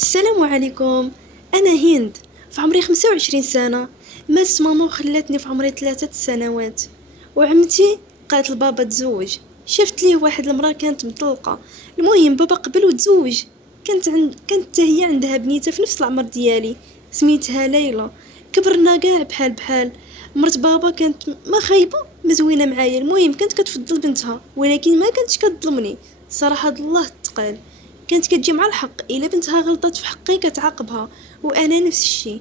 السلام عليكم. أنا هند، في عمري 25 سنة. مات ماما وخلاتني في عمري 3 سنوات، وعمتي قالت لبابا تزوج. شفت ليه واحد المرأة كانت مطلقة. المهم بابا قبل وتزوج. كانت هي عندها بنيته في نفس العمر ديالي، سميتها ليلى. كبرنا قاع بحال بحال. مرت بابا كانت ما خايبه ما زوينه معايا. المهم كانت كتفضل بنتها، ولكن ما كانتش كتظلمني. صراحه الله التقال. كانت كتجي مع الحق، الا بنتها غلطت في حقي كتعاقبها، وانا نفس الشيء.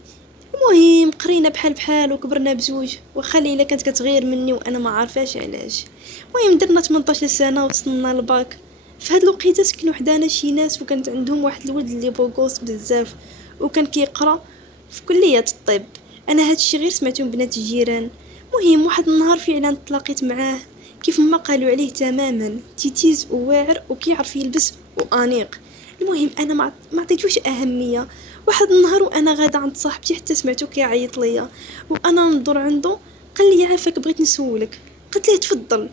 المهم قرينا بحال بحال وكبرنا بزوج، واخا ليلى كانت كتغير مني وانا ما عارفاش علاش. المهم درنا 18 سنه وصلنا للباك. في هاد الوقيته سكنوا حدانا شي ناس، وكانت عندهم واحد الولد اللي بوغوس بزاف، وكان كيقرا في كليه الطب. انا هادشي غير سمعته من بنات الجيران. مهم واحد النهار فعلا تلاقيت معاه، كيف ما قالوا عليه تماما، تيتيز وواعر وكيعرف يلبس وانيق. المهم انا ما عطيتوش اهميه. واحد النهار وانا غاده عند صاحبتي حتى سمعتو كيعيط ليا، وانا ننظر عنده. قال لي عافاك بغيت نسولك. قلت ليه تفضل.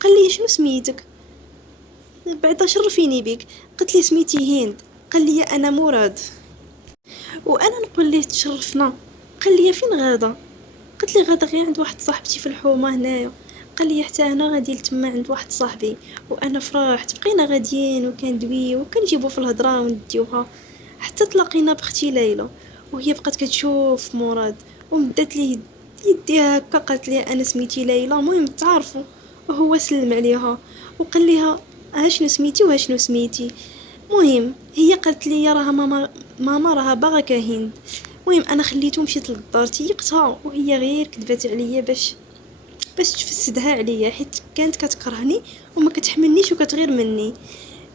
قال لي شنو سميتك؟ بعدا شرفيني بك. قلت لي سميتي هند. قال لي انا مراد. وانا نقول ليه تشرفنا. قال لي فين غاده؟ قلت لي غادا غير عند واحد صاحبتي في الحومه هنايا. قال لي حتى انا غادي لتما عند واحد صاحبي. وانا فرحت، بقينا غاديين وكندوي وكنجيبو في الهضره ونديوها، حتى تلاقينا بختي ليلى. وهي بقات كتشوف مراد، ومدات ليه يديها هكا. قالت لي انا سميتي ليلى. المهم تعرفوا، وهو سلم عليها وقال لها ها شنو سميتي وها شنو سميتي. المهم هي قالت لي راه ماما راها باغاك هند. المهم انا خليته مشيت للدار تيقتها، وهي غير كذبت عليا باش تفسدها عليا، حيت كانت كتكرهني وما كتحملنيش وكتغير مني.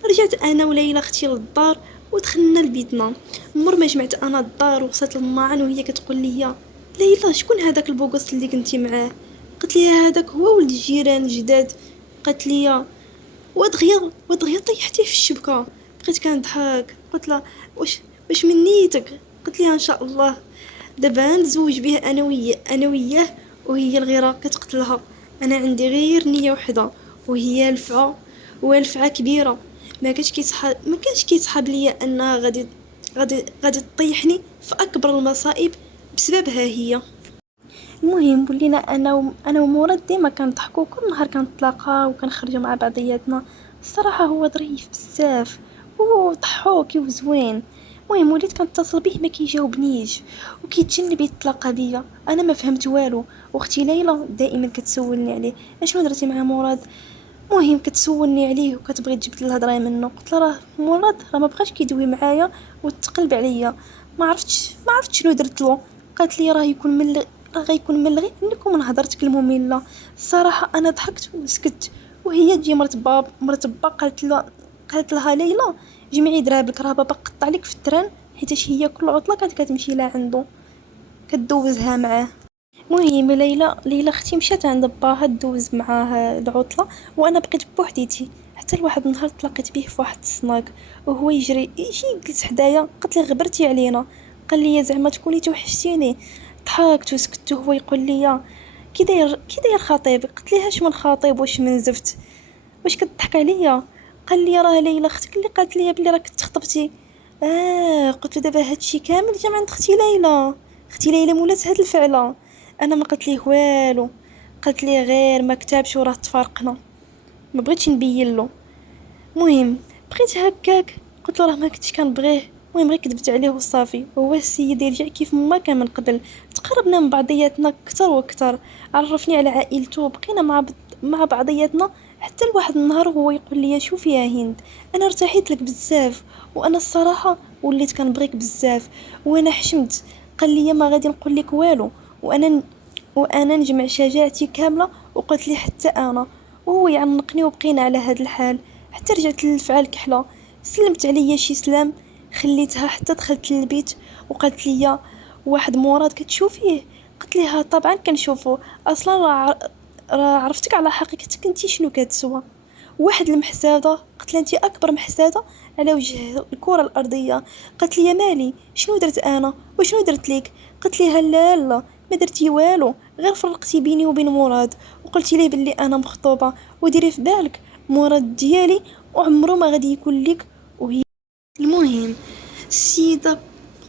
رجعت انا وليلى اختي للدار، ودخلنا لبيتنا. مر ما جمعت انا الدار وصلت للماعن، وهي كتقول لي ليلى شكون هذاك البوغوس اللي كنتي معاه؟ قلت لها هذاك هو ولد الجيران الجداد. قالت لي واد غيا طيحتيه في الشبكه. بقيت كنضحك، قلت لها واش من نيتك؟ قلت لها ان شاء الله دابا نتزوج به انا وياه، وهي الغيره كتقتلها. انا عندي غير نيه وحده، وهي الفعه، والفعه كبيره. ما كانش كيصحاب ليا انها غادي تطيحني في اكبر المصائب بسببها هي. المهم ولينا انا ومراد ديما كنضحكوا، كل نهار كنتلاقاو وكنخرجوا مع بعضياتنا. الصراحه هو ظريف بزاف وضحوكي وزوين. المهم وليت كنتصل بيه ما كيجاوبنيش، وكيتجنب يتلاقى بيا. انا ما فهمت والو. واختي ليلى دائما كتسولني عليه، اشنو درتي مع مراد؟ المهم كتسولني عليه وكتبغي تجبد الهضره منه. قلت لها راه مراد راه ما بقاش كيدوي معايا وتقلب عليا. ما عرفتش شنو درت له. قالت لي راه غيكون ملغي منك ومن هضرتك الممله. الصراحه انا ضحكت وسكت. وهي تجي مرت با قالت لها ليلى جمعي درابك، راه بابا قطع لك في التران، حيتاش هي كل عطله كانت كتمشي لها عنده كدوزها معاه. المهم ليلى اختي مشات عند باها دوز معاه العطله، وانا بقيت بوحديتي. حتى لواحد النهار تلاقيت به في واحد السناك، وهو يجي يجلس حدايا. قلت له غبرتي علينا. قال لي زعما تكوني توحشتيني. ضحكت وسكت، وهو يقول لي كي داير خطيبك؟ قلت لها اش من خطيب واش من زفت، واش كتضحك عليا؟ قال لي راه ليلى اختك اللي قالت لي بلي راك تخطبتي. قلت له دابا هادشي كامل جا من عند اختي ليلى مولات هاد الفعله. انا ما قلت ليه والو، قلت ليه غير ما كتبش وراه تفارقنا، ما بغيتش نبين له. المهم بقيت هكاك، قلت له راه ما كنتش كنبغيه. المهم غير كذبت عليه وصافي. وهو السيد يرجع كيف ما كان من قبل. تقربنا من بعضياتنا كتر وكتر، عرفني على عائلته، بقينا مع بعضياتنا. حتى لواحد النهار هو يقول لي شوفي يا هند، انا ارتحيت لك بزاف، وانا الصراحه وليت كنبغيك بزاف، وانا حشمت. قال لي ما غادي نقول لك والو. وانا وانا نجمع شجاعتي كامله وقلت لي حتى انا. وهو يعنقني، وبقينا على هذا الحال حتى رجعت للفعل كحله. سلمت عليا شي سلام، خليتها حتى دخلت للبيت. وقالت لي واحد مراد كتشوفيه؟ قلت لها طبعا كنشوفه، اصلا راه عرفتك على حقيقتك انتي شنو كتسوى. واحد المحساده. قلت لها انتي اكبر محساده على وجه الكره الارضيه. قالت لي مالي شنو درت انا وشنو درت ليك؟ قلت لها لا لا ما درتي والو، غير فرقتي بيني وبين مراد، وقلتي لي بلي انا مخطوبه. وديري في بالك مراد ديالي وعمره ما غادي يكون ليك. وهي المهم السيده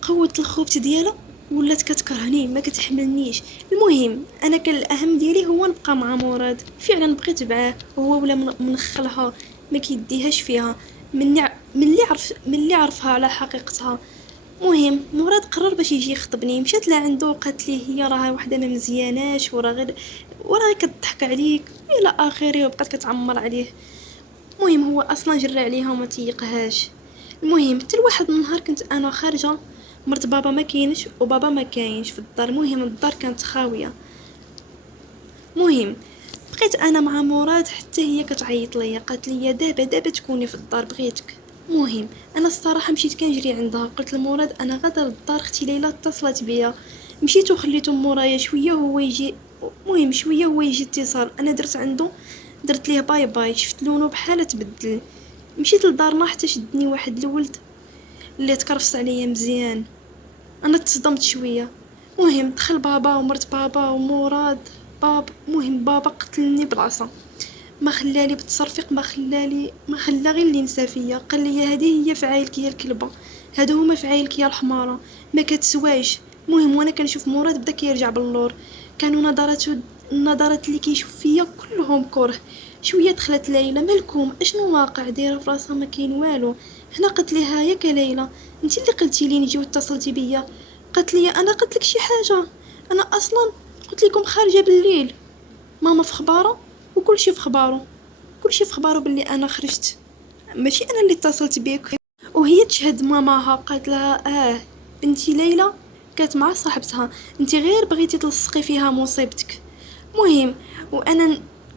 قوت الخوبت ديالها ولات كتكرهني ما كتحملنيش. المهم انا كان الاهم ديالي هو نبقى مع مراد. فعلا بقيت معاه، هو ولا منخلها ما كيديهاش فيها. من اللي عرفها على حقيقتها. مهم مراد قرر باش يجي يخطبني. مشات لعنده وقالت لي هي راها وحده ما مزياناش وراه كتضحك عليك الى اخره، وبقات كتعمر عليه. المهم هو اصلا جرى عليها وما تيقهاش. المهم حتى لواحد النهار كنت انا خارجه، مرت بابا ما كاينش وبابا ما كاينش في الدار. المهم الدار كانت خاويه. المهم بقيت انا مع مراد حتى هي كتعيط ليا، قالت لي دابا تكوني في الدار بغيتك. المهم انا الصراحه مشيت كنجري عندها، قلت لمراد انا غادا للدار. اختي ليلى اتصلت بيا، مشيت وخليته مورايا شويه هو يجي. المهم شويه هو يجي اتصال، انا درت عنده، درت ليه باي باي، شفت لونه بحال تبدل. مشيت لدارنا حتى شدني واحد الولد اللي تكرفس عليا مزيان. انا تصدمت شويه. مهم دخل بابا ومرت بابا ومراد مهم بابا قتلني بالعصا، ما خلالي بالتصرفيق، ما خلى غير اللي نسى فيا. قال لي هذه هي فعايلك يا الكلبه، هادو هما فعايلك يا الحماره، ما كتسواش. مهم وانا كنشوف مراد بدا كيرجع باللور. كانوا النظرات اللي كيشوف فيا كلهم كره. شويه دخلت ليلى، مالكم اشنو واقع؟ دايره في راسها ما كاين والو. هنا قلت لها ياك ليلى انت اللي قلتي لي نجي واتصلتي بيا. قالت لي انا قلت لك شي حاجه؟ انا اصلا قلت لكم خارجه بالليل. ماما في خباره وكلشي في خباره، كلشي في خباره باللي انا خرجت، ماشي انا اللي اتصلت بيك. وهي تشهد ماماها قالت لها بنتي ليلى كانت مع صاحبتها، انت غير بغيتي تلصقي فيها مصيبتك. مهم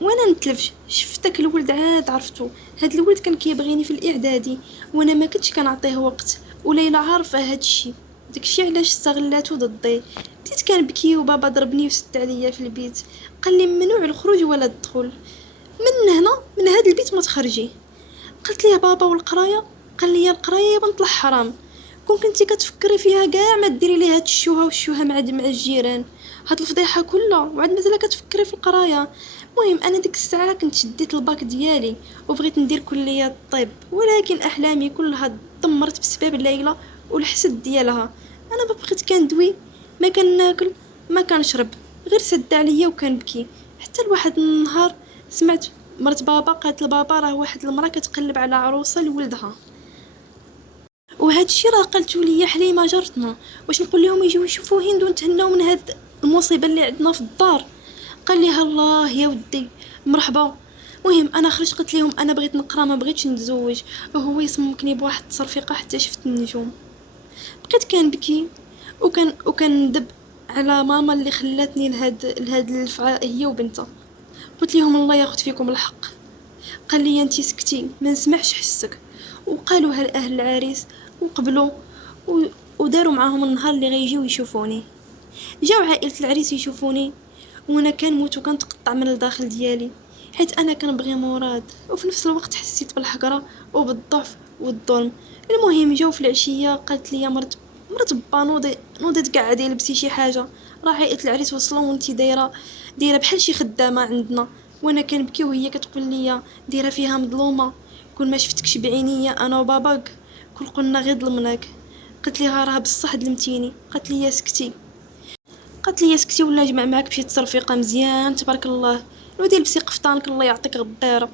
وانا نتلفش شفتك الولد عاد عرفتو. هاد الولد كان كيبغيني في الاعدادي وانا ما كنتش كنعطيه وقت، وليلى عارفه هادشي، داكشي علاش استغلاتو ضدي. بديت كنبكي وبابا ضربني وسد عليا في البيت، قال لي ممنوع الخروج ولا الدخول من هنا، من هاد البيت ما تخرجي. قلت ليه بابا والقرايه؟ قال لي القرايه بنت الحرام، كون كنتي كتفكري فيها كاع ما ديري ليها هاد الشوهه مع الجيران. هاد الفضيحه كلها وعاد مازال كتفكري في القرايه. المهم انا ديك الساعه كنت شديت الباك ديالي وبغيت ندير كليه الطب، ولكن احلامي كلها دمرت بسبب ليلى والحسد ديالها. انا بقيت كندوي، ما كناكل، ما كنشرب، غير سد عليا وكنبكي. حتى لواحد النهار سمعت مرت بابا قالت لبابا راه واحد المراه كتقلب على عروسه لولدها، وهذا الشيء راه قالته لي حليمه جارتنا. واش نقول لهم يجيو يشوفوا هند ونتهناو من هاد المصيبه اللي عندنا في الدار؟ قال لي الله يا ودي مرحبا. مهم انا خرجت قلت لهم انا بغيت نقرا ما بغيتش نتزوج، وهو يسمكني بواحد التصرفيقه حتى شفت النجوم. بقيت كنبكي وكندب على ماما اللي خلاتني لهاد الفعل هي وبنتها. قلت لهم الله ياخذ فيكم الحق. قال لي انتي سكتي ما نسمعش حسك. وقالوها لاهل العريس وقبلوا وداروا معاهم النهار اللي غيجيو يشوفوني. جاو عائله العريس يشوفوني وانا كنموت وكنتقطع من الداخل ديالي، حيت انا كنبغي مراد وفي نفس الوقت حسيت بالحقره وبالضعف والظلم. المهم جاو في العشيه قالت لي مرت با نوضي تقعدي لبسي شي حاجه، راه عائله العريس وصلوا وانتي دايره بحال شي خدامه عندنا. وانا كنبكي وهي كتقول لي دايره فيها مظلومه، كون ما شفتكش بعينيا انا وباباك كل قلنا غير ظلمناك. قلت لها راه بصح ظلمتيني. قالت لي سكتي ولا نجمع معاك بشي تصرفيقه مزيان تبارك الله، نودي لبسي قفطانك الله يعطيك غباره.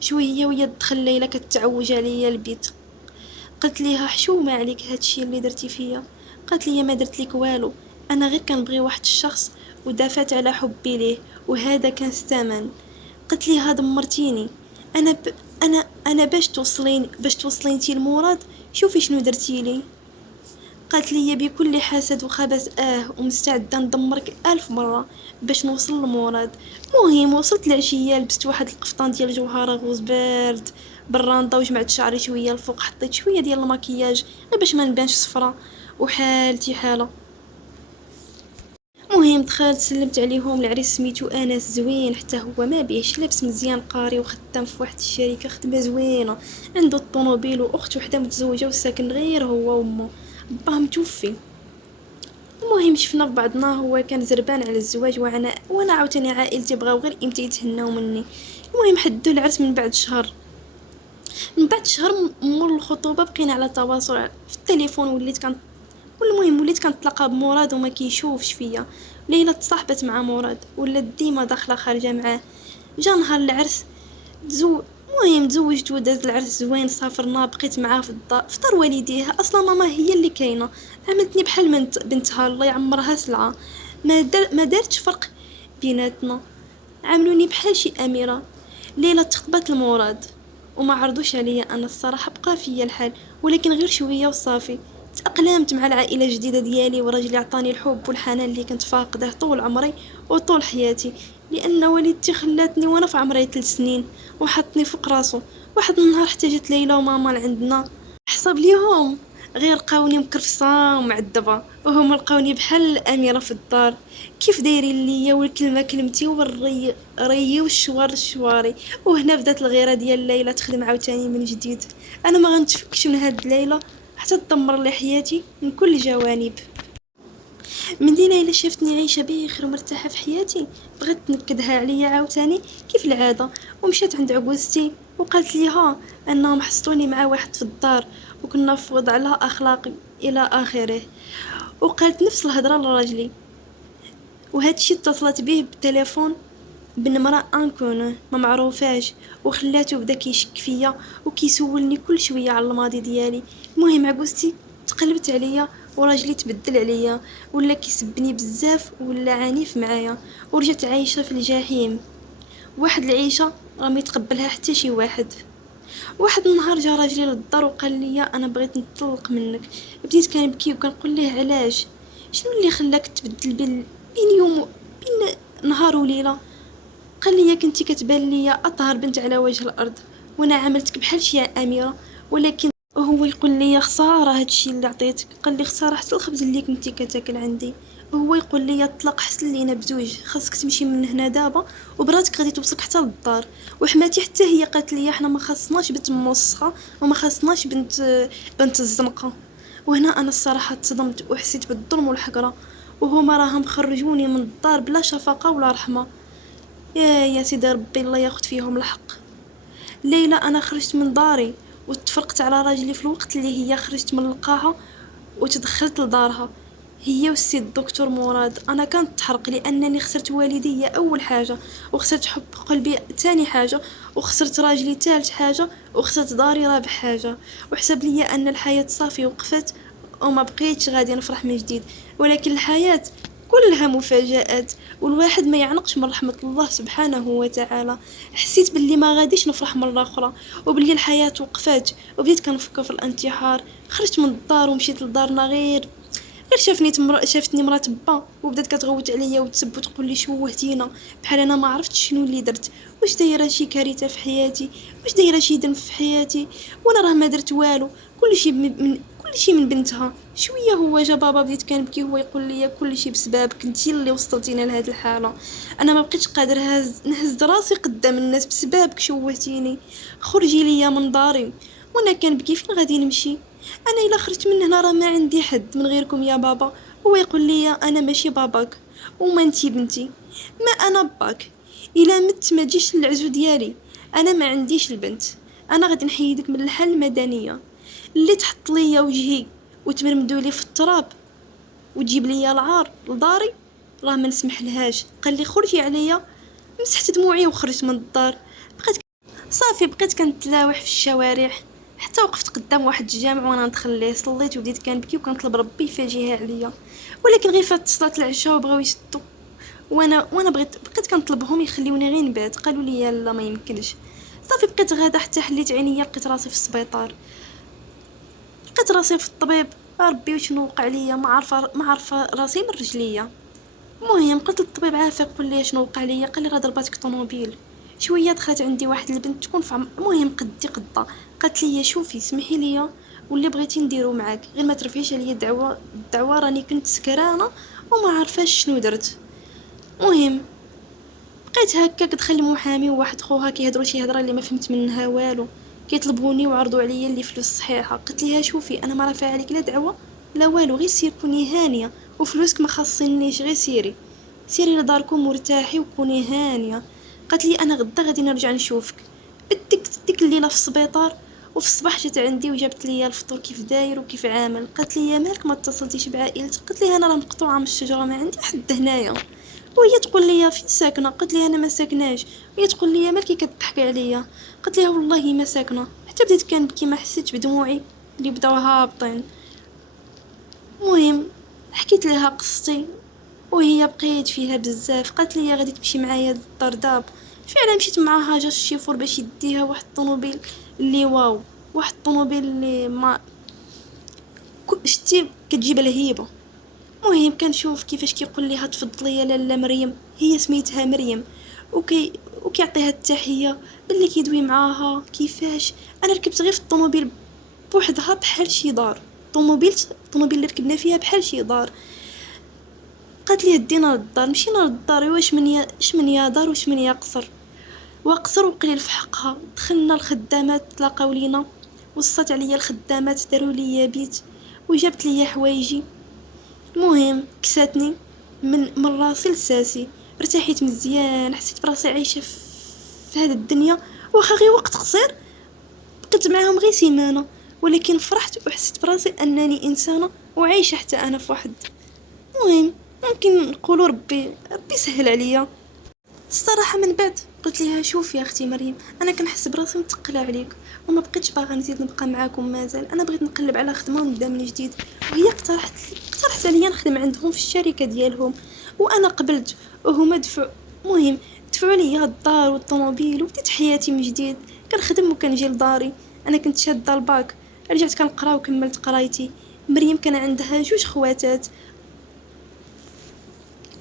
شويه وهي تدخل ليلى كتعوج عليا البيت. قلت ليها حشومه عليك هادشي اللي درتي فيا. قالت لي ما درت لك والو، انا غير كنبغي واحد الشخص ودافعت على حبي ليه وهذا كان الثمن. قلت ليها دمرتيني. انا ب... انا باش توصلين انتي لمراد شوفي شنو درتي لي. قالت لي بكل حسد وخبث ومستعده ندمرك 1000 مره باش نوصل لمراد. مهم وصلت العشيه لبست واحد القفطان ديال جوهره غوز بارد بالرانطه وجمعت شعري شويه الفوق، حطيت شويه ديال المكياج غير باش ما نبانش صفرة وحالتي حاله. مهم دخلت سلمت عليهم. العريس سميتو انس زوين حتى هو ما بيش، لابس مزيان قاري وخدام في واحد الشركه خدمه زوينه، عنده الطوموبيل واخت وحده متزوجه وساكن غير هو وامه، باه متوفي. المهم شفنا بعضنا، هو كان زربان على الزواج وانا عاوتاني عائلتي بغاو غير امتى يتهناو مني. المهم حدوا العرس من بعد شهر. من بعد شهر مور الخطوبه بقينا على تواصل في التليفون، وليت كنتلاقى بمراد وما كيشوفش فيا. ليلى تصاحبت مع مراد ولات ديما داخله خارجه معاه. جا نهار العرس المهم تزوجت وداز العرس زوين، سافرنا، بقيت معاه في الدار، في دار والديها. اصلا ماما هي اللي كاينه، عملتني بحال بنتها، الله يعمرها سلعه. ما دارتش فرق بيناتنا، عاملوني بحال شي اميره. ليلى تخطبت لمراد وما عرضوش عليا انا، الصراحه بقى فيا الحال، ولكن غير شويه وصافي. تأقلمت مع العائله الجديده ديالي، وراجلي عطاني الحب والحنان اللي كنت فاقده طول عمري وطول حياتي. لان والدتي خلاتني وانا في عمري 3 سنين وحطني فوق راسو. واحد النهار احتاجت ليلى وماما لعندنا، حسب ليهم غير لقاوني مكرفصه ومعذبه، وهم لقاوني بحال الاميره في الدار. كيف دايرين ليا، والكلمه كلمتي، والري ريي، والشوار شواري. وهنا بدات الغيره ديال ليلى تخدم عاوتاني من جديد. انا ما غنتفكش من هاد ليلى حتى تدمر لي حياتي من كل الجوانب. ملي ليلى شافتني عايشه بخير ومرتاحه في حياتي، بغات تنكدها عليا عاوتاني كيف العاده، ومشات عند عجوزتي وقالت ليها انهم حصلوني مع واحد في الدار، وكنا في وضع لا اخلاقي الى اخره. وقالت نفس الهضره لراجلي، وهادشي اتصلت به بالتليفون بنمرة انكونو ما معروفاش، وخلاتو بدا كيشك فيا وكيسولني كل شويه على الماضي ديالي. المهم عجوزتي تقلبت عليا، وراجلي تبدل عليا، ولا كيسبني بزاف، ولا عنيف معايا، ورجعت عايشه في الجحيم. واحد العيشه راه ما يتقبلها حتى شي واحد. واحد النهار جا راجلي للدار وقال لي انا بغيت نطلق منك. بديت كنبكي وكنقول ليه علاش، شنو اللي خلاك تبدل بين يوم بين نهار وليله. قال لي كنتي كتبان ليا اطهر بنت على وجه الارض، وانا عاملتك بحال شي اميره، ولكن وهو يقول لي خساره هادشي اللي عطيتك. قال لي خساره حتى الخبز اللي كنتي كتاكل عندي. وهو يقول لي طلق حسن لينا بزوج، خاصك تمشي من هنا دابا، وبراتك غادي توصلك حتى للدار. وحماتي حتى هي قالت لي احنا ما خاصناش بنت موسخه، وما خاصناش بنت الزنقه. وهنا انا الصراحه تصدمت وحسيت بالظلم والحقره، وهما راهم خرجوني من الدار بلا شفقه ولا رحمه. يا سيدي ربي الله ياخد فيهم الحق. ليلى انا خرجت من داري وتفرقت على راجلي في الوقت اللي هي خرجت من القاعه وتدخلت لدارها، هي والسيد الدكتور مراد. انا كانت تحرق لانني خسرت والدي اول حاجه، وخسرت حب قلبي تاني حاجه، وخسرت راجلي ثالث حاجه، وخسرت داري رابع حاجه. وحسب لي ان الحياه صافي وقفت وما بقيتش غادي نفرح من جديد. ولكن الحياه كلها مفاجآت، والواحد ما يعنقش من رحمة الله سبحانه وتعالى. حسيت باللي ما غاديش نفرح مرة أخرى، وباللي الحياة وقفات، وبديت كنفكر في الانتحار. خرجت من الدار ومشيت لدارنا، غير شافتني مرات با، وبدات كتغوت عليا وتسب وتقول لي شوهتينا، بحال انا ما عرفتش شنو اللي درت. واش دايره شي كارثه في حياتي، واش دايره شي ذنب في حياتي، وانا راه ما درت والو، كل شيء من بنتها. شويه هو جا بابا، بديت كنبكي، هو يقول لي كل شيء بسببك، انتي اللي وصلتينا لهاد الحاله. انا ما بقيتش قادر نهز راسي قدام الناس، بسببك شوهتيني، خرجي ليا من داري. وانا كنبكي فين غادي نمشي، انا الا خرجت من هنا راه ما عندي حد من غيركم يا بابا. هو يقول لي انا ماشي باباك وما انتي بنتي، ما انا باك، الا مت ما تجيش للعزو ديالي، انا ما عنديش البنت، انا غادي نحيدك من الحاله المدنيه. اللي تحط ليا وجهي وتمرمدوا لي في التراب وتجيب ليا العار لداري راه ما نسمح لهاش. قال لي خرجي عليا، مسحت دموعي وخرجت من الدار. بقيت صافي بقيت كنتلاوح في الشوارع، حتى وقفت قدام واحد الجامع وانا ندخل ليه، صليت وبديت كنبكي وكنطلب ربي يفاجئها عليا. ولكن غير فات صلاه العشاء وبغاو يشدوا، وانا بقيت كنطلبهم يخليوني غير نبات. قالوا لي لا ما يمكنش. صافي بقيت غادا حتى حليت عينيا، لقيت راسي في السبيطار، لقيت راسي في الطبيب. ربي وشنو وقع ليا، ما عارفه راسي من رجليا. المهم قلت للطبيب عافاك قول لي شنو وقع ليا. قال لي راه ضرباتك طوموبيل. شويه دخلت عندي واحد البنت تكون المهم قدي قطه، قالت لي شوفي سمحي لي واللي بغيتي نديرو معاك، غير ما ترفعيش عليا الدعوه راني كنت سكرانه وما عارفاش شنو درت. المهم بقيت هكاك، دخل المحامي وواحد خوها كيهضروا شي هضره اللي ما فهمت منها والو، كيطلبوني وعرضوا عليا اللي فلوس صحيحه. قلت لها شوفي انا ما رافعه عليك لا دعوه لا والو، غير سير كوني هانيه، وفلوسك ما خاصنيش، غير سيري لداركم مرتاحي وكوني هانيه. قالت لي انا غدا غادي نرجع نشوفك. ديك الليله في السبيطار وفي الصباح جات عندي وجابت لي الفطور كيف داير وكيف عامل. قالت لي مالك ما اتصلتيش بعائلتك؟ قلت لها انا راه مقطوعه من الشجره، ما عندي حد هنايا. وهي تقول لي فين ساكنه؟ قلت لها انا ما ساكناش. وهي تقول لي مالكي كتضحكي عليا؟ قلت لها والله ما ساكنه. حتى بديت كنبكي، ما حسيتش بدموعي اللي بداو هابطين. المهم حكيت لها قصتي وهي بقيت فيها بزاف. قالت لي غادي تمشي معايا للدار داب. فعلا مشيت معاها. جا الشيفور باش يديها واحد الطوموبيل اللي واو، واحد الطوموبيل اللي ما شتي كتجيب الهيبه. المهم كنشوف كيفاش كيقول ليها تفضلي يا لاله مريم، هي سميتها مريم، وكيعطيها التحيه باللي كيدوي معاها. كيفاش انا ركبت غير في الطوموبيل بوحدها بحال شي دار. الطوموبيل اللي ركبنا فيها بحال شي دار. قالت لي دينا للدار. مشينا للدار. واش من يا دار واش من يا قصر، وقصر وقليل في حقها. دخلنا الخدامات تلاقاو لينا، وصات عليا الخدامات داروا لي بيت وجابت لي حوايجي. المهم كساتني من راسي لساسي. ارتحيت مزيان، حسيت براسي عايشه في هذه الدنيا. واخا غير وقت قصير، بقيت معاهم غير سيمانه، ولكن فرحت وحسيت براسي انني انسانه وعايشه حتى انا في واحد. المهم ممكن نقولوا ربي سهل عليا. الصراحه من بعد قلت لها شوفي يا اختي مريم، انا كنحس براسي متقله عليك وما بقيتش باغا نزيد نبقى معاكم مازال. انا بغيت نقلب على خدمه ونبدا من جديد. وهي اقترحت عليا نخدم عندهم في الشركه ديالهم، وانا قبلت وهما دفعوا. المهم دفعوا لي الدار والطوموبيل وبديت حياتي من جديد. كنخدم وكنجي لداري. انا كنت شاده الباك، رجعت كنقرا وكملت قرايتي. مريم كان عندها 2 خواتات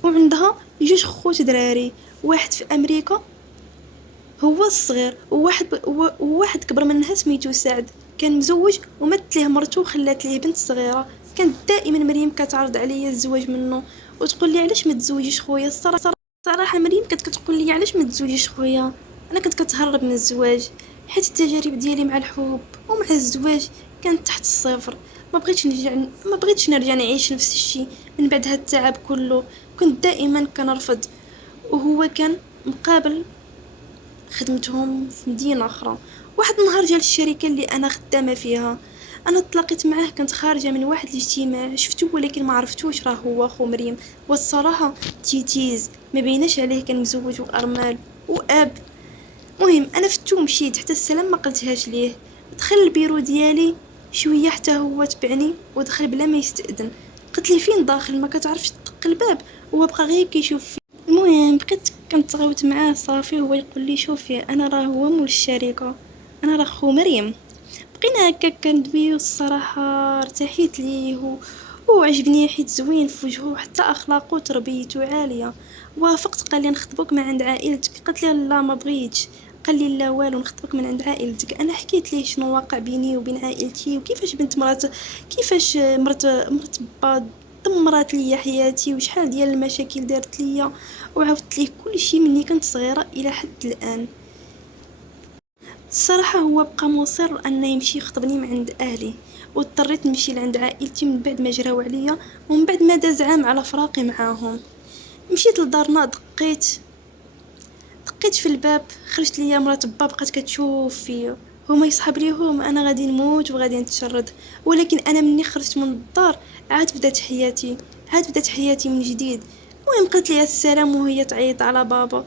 وعندها 2 خوت دراري، واحد في امريكا هو الصغير، وواحد كبر منها سميتو سعد، كان مزوج ومات ليه مرته وخلات ليه بنت صغيره. كانت دائما مريم كتعرض عليا الزواج منه وتقول لي علاش ما تزوجيش خويا. الصراحه مريم كانت كتقول لي علاش ما تزوجيش خويا. انا كنت كتهرب من الزواج حيت التجارب ديالي مع الحب ومع الزواج كانت تحت الصفر. ما بغيتش نرجع نعيش نفس الشيء من بعد هاد التعب كله. كنت دائما كنرفض. وهو كان مقابل خدمتهم في مدينه اخرى. واحد النهار جا الشركه اللي انا خدامه فيها. انا تلاقيت معاه، كنت خارجه من واحد الاجتماع، شفتو ولكن ما عرفتوش راه هو خو مريم. والصراحه تيتيز ما بيناش عليه، كان مزوج وارمل واب. المهم انا فتو ومشيت حتى السلام ما قلتهاش ليه. دخل البيرو ديالي شويه حتى هو تبعني ودخل بلا ما يستأذن. قلت ليه فين داخل؟ ما كتعرفش تدق الباب. هو بقى غير كيشوف فيه. المهم بقيت كنتغوت معاه صافي. هو يقول لي شوفي انا راه هو مول الشركه، انا راه خو مريم. بقينا هكا كندويو. الصراحه ارتحيت ليه وعجبني حيت زوين في وجهه، حتى اخلاقه وتربيته عاليه. وافقت. قال لي نخطبك من عند عائلتك. قلت له لا ما بغيتش. قال لي لا والو، نخطبك من عند عائلتك. انا حكيت ليه شنو واقع بيني وبين عائلتي، وكيفاش كيفاش مرت با دمرات ليا حياتي، وشحال ديال المشاكل دارت ليا. وعاودت ليه كل شيء مني كنت صغيره الى حد الان. الصراحه هو بقى مصر انه يمشي يخطبني من عند اهلي، واضطريت نمشي لعند عائلتي من بعد ما جراو عليا ومن بعد ما داز عام على فراقي معاهم. مشيت لدارنا، دقيت في الباب. خرجت ليا مرات با بقات كتشوف فيا. هما يصحاب ليهم انا غادي نموت وغادي نتشرد. ولكن انا مني خرجت من الدار عاد بدات حياتي من جديد. المهم قلت ليها السلام وهي تعيط على بابا.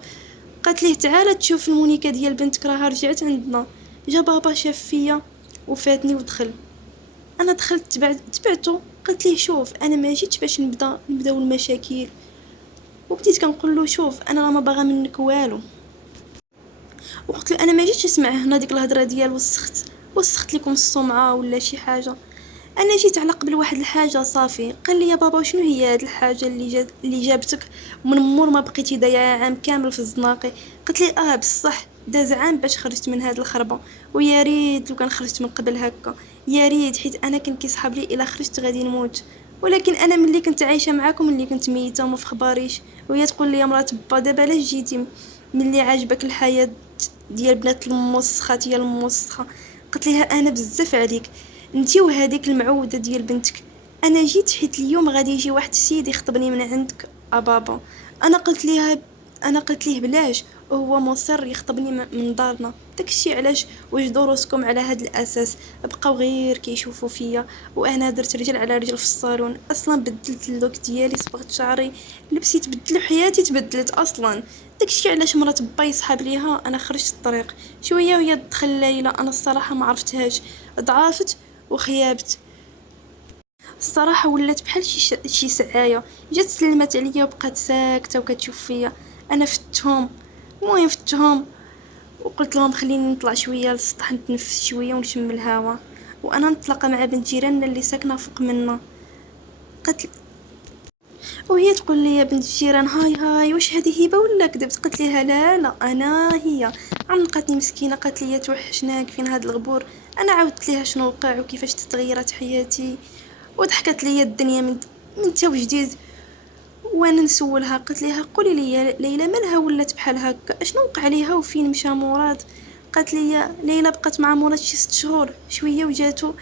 قالت ليه تعالى تشوف المونيكا ديال بنتك راها رجعت عندنا. جا بابا شاف فيا وفاتني ودخل. انا دخلت تبعته. قلت ليه شوف انا ما جيتش باش نبداو المشاكل. وبديت كنقول له شوف انا راه ما باغا منك والو. وقلت له انا ما جيتش نسمع هنا ديك الهضره ديال وسخت لكم السمعه ولا شي حاجه. انا جيت على قبل واحد الحاجه صافي. قال لي يا بابا شنو هي هاد الحاجه اللي جابتك من مور ما بقيتي ضايعه عام كامل في الزناقي؟ قلت لي بصح داز عام باش خرجت من هاد الخربه، ويا ريت لو كان خرجت من قبل هكا. يا ريت، حيت انا كان كيصحاب لي الا خرجت غادي نموت. ولكن انا ملي كنت عايشه معاكم ملي كنت ميته وما فخباريش. وهي تقول لي يا مرات با دابا علاش جيتي ملي عاجبك الحياه ديال بنات الموسخات ديال الموسخه؟ قلت لها انا بزاف عليك انتي وهذيك المعوده ديال بنتك. انا جيت حيت اليوم غادي يجي واحد السيد يخطبني من عندك بابا. انا قلت ليه بلاش، وهو مصر يخطبني من دارنا. داكشي علاش واش دروسكم على هاد الاساس بقاو غير كيشوفوا فيا، وانا درت رجل على رجل في الصالون. اصلا بدلت اللوك ديالي، صبغت شعري، لبسي تبدل، حياتي تبدلت اصلا. داكشي علاش مرات باي صحاب ليها انا خرجت الطريق شويه وهي تدخل ليلى. انا الصراحه ما عرفتهاش، ضعفت وخيابت الصراحه. ولات بحال شي سعايه، جات سلمت عليا وبقات ساكته وكتشوف فيا. انا فتهم، المهم فتهم وقلت لهم خليني نطلع شويه للسطح نتنفس شويه ونشم الهواء. وانا نتلاقى مع بنت جيراننا اللي ساكنه فوق منا. قالت، وهي تقول لي يا بنت الجيران هاي هاي واش هذه هبه ولا كذبت؟ قلت لها لا لا انا هي. عنقتني مسكينه، قالت لي توحشناك فين هاد الغبور. انا عاودت ليها شنو وقع وكيفاش تغيرت حياتي، وضحكت لي الدنيا من تا وجديد. وانا نسولها قلت لها قولي لي يا ليلى مالها ولات بحال هكا، اشنو وقع ليها وفين مشى مراد؟ قالت لي ليلى بقات مع مراد شي 6 شهور شويه وجاتو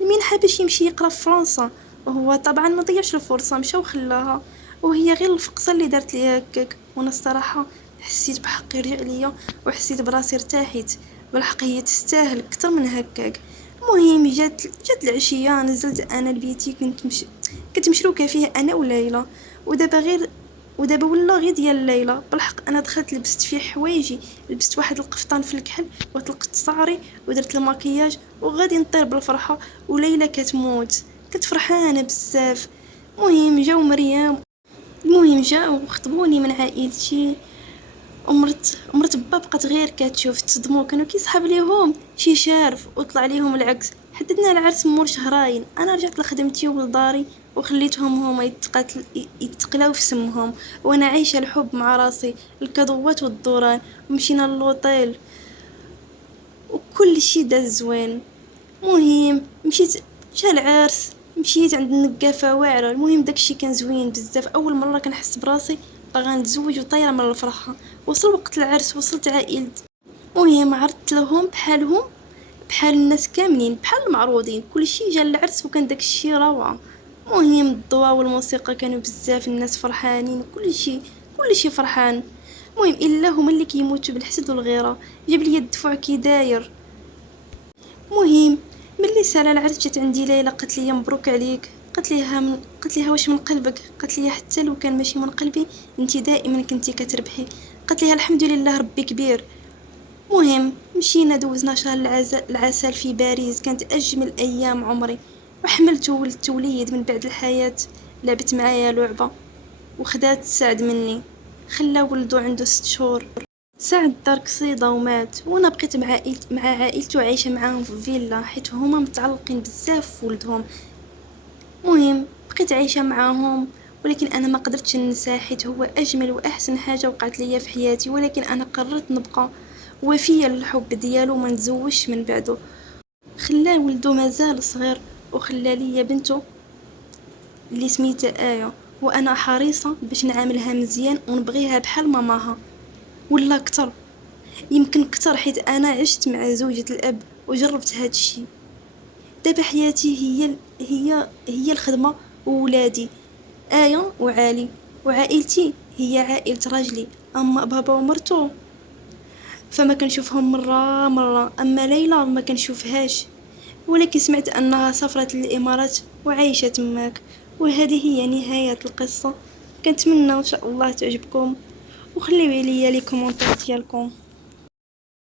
المنحه باش يمشي يقرا في فرنسا، وهو طبعا ما ضيعش الفرصه مشى وخلاها، وهي غير الفقصه اللي دارت لي هكاك. وانا الصراحه حسيت بحقي رجع ليا وحسيت براسي ارتاحيت. بالحق هي تستاهل اكثر من هكاك. المهم جات العشيه، نزلت انا لبيتي، كنت مشروكه فيه انا وليلى. ودابا ولا غير ديال ليلى. بالحق انا دخلت لبست فيه حوايجي، لبست واحد القفطان في الكحل وطلقت شعري ودرت المكياج وغادي نطير بالفرحه. وليلى كتموت، كنت فرحانه بزاف. المهم جاو وخطبوني من عائلتي. مرت با بقات غير كتشوف، تصدموا كانوا كيسحب ليهم شي شارف وطلع ليهم العكس. حددنا العرس مور شهرين. انا رجعت لخدمتي ولداري وخليتهم هما يتقلاو في سمهم، وانا عايشه الحب مع راسي، الكادوات والدوران. ومشينا للوطيل وكل شي داز زوين. مهم جا العرس، مشيت عند النقافه واعره. المهم داكشي كان زوين بزاف، اول مره كنحس براسي باغا نتزوج وطايره من الفرحه. وصل وقت العرس، وصلت عائلتي. المهم عرضت لهم بحالهم، بحال الناس كاملين، بحال المعروضين. كلشي جا العرس وكان داكشي روعه. المهم الضوء والموسيقى كانوا بزاف، الناس فرحانين، كلشي فرحان. المهم الا هما اللي كيموتوا بالحسد والغيره. جاب لي الدفع كي داير. المهم ملي سالا العرس جات عندي ليلى، قالت لي مبروك عليك. قلت لها واش من قلبك؟ قالت لي حتى لو كان ماشي من قلبي انت دائما كنتي كتربحي. قالت لها الحمد لله ربي كبير. مهم مشينا دوزنا شهر العسل في باريس، كانت اجمل ايام عمري. وحملت وولدت وليد من بعد الحياه. لعبت معايا لعبه وخدات سعد مني، خلى ولدو عنده 6 شهور. سعد دار قصيدة ومات، وانا بقيت مع عائلته عايشه معاهم في فيلا، حيت هما متعلقين بزاف في ولدهم. مهم بقيت عايشه معاهم، ولكن انا ما قدرتش ننساه حيت هو اجمل واحسن حاجه وقعت ليا في حياتي. ولكن انا قررت نبقى وفيه للحب ديالو وما نتزوجش من بعده. خلى ولده مازال صغير، وخلى ليا بنته اللي سميتها آية، وانا حريصه باش نعاملها مزيان ونبغيها بحال ماماها ولا اكثر، يمكن اكثر، حيت انا عشت مع زوجة الاب وجربت هاد الشي. دابا حياتي هي الخدمه وولادي آية وعالي، وعائلتي هي عائلة راجلي، اما بابا ومرتو فما كنشوفهم مره. اما ليلى ما كنشوفهاش، ولكن سمعت انها سافرت للامارات وعايشه تماك. وهذه هي نهايه القصه. كنتمنى ان شاء الله تعجبكم، وخليوا لي كومونتات ديالكم.